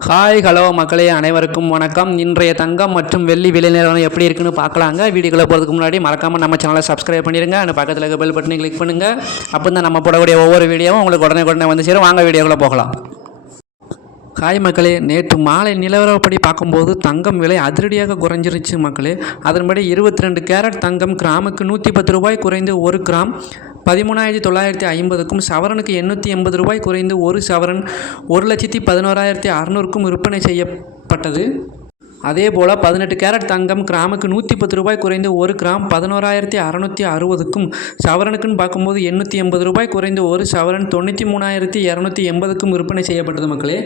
Hi hello மக்களே, அனைவருக்கும் வணக்கம். இன்றைய தங்கம் மற்றும் வெள்ளி விலை நிலவரம் எப்படி இருக்குன்னு பார்க்கலாங்க. வீடியோக்குள்ளே போகிறதுக்கு முன்னாடி மறக்காமல் நம்ம சேனலை சப்ஸ்கிரைப் பண்ணிடுங்க. அந்த பக்கத்தில் இருக்க பெல் பட்டனை கிளிக் பண்ணுங்கள். அப்போ தான் நம்ம போடக்கூடிய ஒவ்வொரு வீடியோவும் உங்களுக்கு உடனே வந்து சேரும். வாங்க வீடியோக்குள்ளே போகலாம். ஹாய் மக்களே, நேற்று மாலை நிலவரப்படி பார்க்கும்போது தங்கம் விலை அதிரடியாக குறைஞ்சிருச்சு மக்களே. அதன்படி 22 கேரட் தங்கம் கிராமுக்கு 110 ரூபாய் குறைந்து 1 கிராம் 13,950க்கும், சவரனுக்கு 880 ரூபாய் குறைந்து 1 சவரன் 1,11,600க்கும் விற்பனை செய்யப்பட்டது. அதேபோல் 18 கேரட் தங்கம் கிராமுக்கு 110 ரூபாய் குறைந்து 1 கிராம் 11,660க்கும், சவரனுக்குன்னு பார்க்கும்போது 880 ரூபாய் குறைந்து 1 சவரன் 93,280க்கும் விற்பனை செய்யப்பட்டது மக்களே.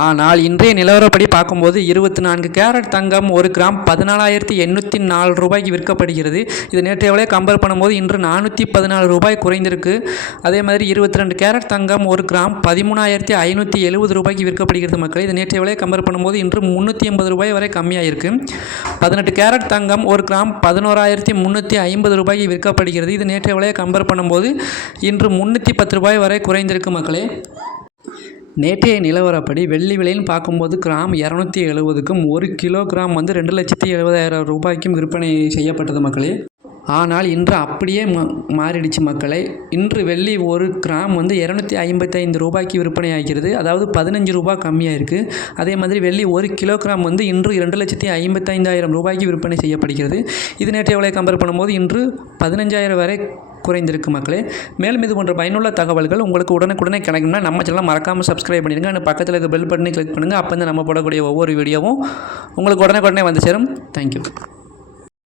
ஆனால் இன்றைய நிலவரப்படி பார்க்கும்போது 24 கேரட் தங்கம் 1 கிராம் 14,804 ரூபாய்க்கு விற்கப்படுகிறது. இது நேற்றைய விலை கம்பேர் பண்ணும்போது இன்று 414 ரூபாய் குறைந்திருக்கு. அதே மாதிரி 22 கேரட் தங்கம் 1 கிராம் 13,570 ரூபாய்க்கு விற்கப்படுகிறது மக்கள். இது நேற்றைய விலை கம்பேர் பண்ணும்போது இன்று 380 ரூபாய் வரை கம்மியாயிருக்கு. 18 கேரட் தங்கம் 1 கிராம் 11,350 ரூபாய்க்கு விற்கப்படுகிறது. இது நேற்றைய விலையை கம்பேர் பண்ணும்போது இன்று 310 ரூபாய் வரை குறைந்திருக்கு மக்களே. நேற்றைய நிலவரப்படி வெள்ளி விலைன்னு பார்க்கும்போது கிராம் 270க்கும், 1 கிலோகிராம் 2,70,000 ரூபாய்க்கும் விற்பனை செய்யப்பட்டது மக்களே. ஆனால் இன்று அப்படியே மாறிடுச்சு மக்களை. இன்று வெள்ளி 1 கிராம் 255 ரூபாய்க்கு விற்பனை ஆகிறது. அதாவது 15 ரூபாய் கம்மியாக இருக்குது. அதே மாதிரி வெள்ளி 1 கிலோகிராம் இன்று 2,55,000 ரூபாய்க்கு விற்பனை செய்யப்படுகிறது. இது நேற்றைய விலை கம்பேர் பண்ணும்போது இன்று 15,000 வரை குறைந்திருக்கு மக்களே. மேலும் இது போன்ற பயனுள்ள தகவல்கள் உங்களுக்கு உடனுக்குடனே கிடைக்கும்னா நம்ம சேனலை மறக்காமல் சப்ஸ்கிரைப் பண்ணிடுங்க. அந்த பக்கத்தில் இருக்க பெல் பட்டனை கிளிக் பண்ணுங்கள். அப்போ தான் நம்ம போடக்கூடிய ஒவ்வொரு வீடியோவும் உங்களுக்கு உடனுக்குடனே வந்து சேரும். தேங்க்யூ.